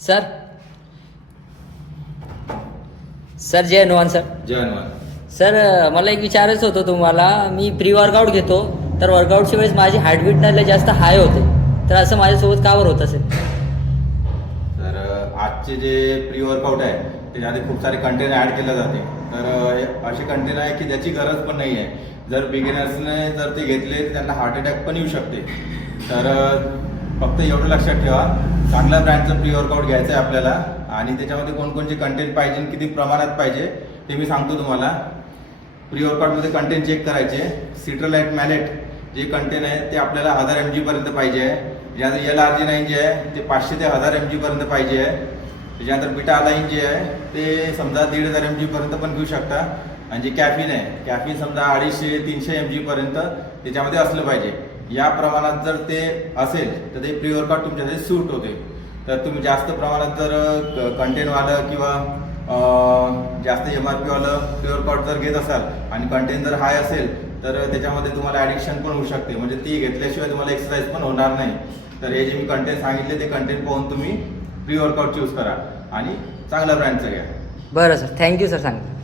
Sir sir जय Hanuman sir. जय Hanuman. Sir मला एक विचारायचं होतं तुम्हाला. मी प्री वर्कआउट घेतो तर वर्कआउटच्या वेळेस माझी हार्टबीट नाही जास्त हाय होते, तर असं माझ्यासोबत का बरं होत असेल? तर आजचे जे प्री वर्कआउट आहे त्याच्यामध्ये खूप सारे कंटेंट ॲड केले जाते. तर असे कंटेंट आहे की ज्याची गरज पण नाही आहे. जर बिगिनर्सने जर ते घेतले तर त्यांना हार्ट अटॅक पण येऊ शकते. तर फक्त एवढं लक्षात ठेवा, चांगल्या ब्रँडचं प्री वर्कआउट घ्यायचं आहे आपल्याला आणि त्याच्यामध्ये कोणकोणचे कंटेंट पाहिजे, किती प्रमाणात पाहिजे ते मी सांगतो तुम्हाला. प्री वर्कआउटमध्ये कंटेंट चेक करायचे. सिट्रलाइट मॅलेट जे कंटेंट आहे ते आपल्याला 1000 mg पर्यंत पाहिजे आहे. त्यानंतर LRG9 जे आहे ते 500 ते 1000 mg पर्यंत पाहिजे आहे. त्याच्यानंतर बीटा अलाइन जे आहे ते समजा 1500 mg पर्यंत पण घेऊ शकता. आणि जे कॅफिन आहे, कॅफिन समजा 250-300 mg पर्यंत त्याच्यामध्ये असलं पाहिजे. या प्रमाणात जर ते असेल तर ते प्री वर्कआउट तुमच्यासाठी सूट होते. तर तुम्ही जास्त प्रमाणात जर कंटेंटवालं किंवा जास्त MRP वालं प्री वर्कआउट जर घेत असाल आणि कंटेंट जर हाय असेल तर त्याच्यामध्ये तुम्हाला ॲडिक्शन पण होऊ शकते. म्हणजे ती घेतल्याशिवाय तुम्हाला एक्सरसाइज पण होणार नाही. तर हे जे मी कंटेंट सांगितले ते कंटेंट पाहून तुम्ही प्री वर्कआउट चूज करा आणि चांगल्या ब्रँडचं घ्या. बरं सर, थँक्यू सर सांगा.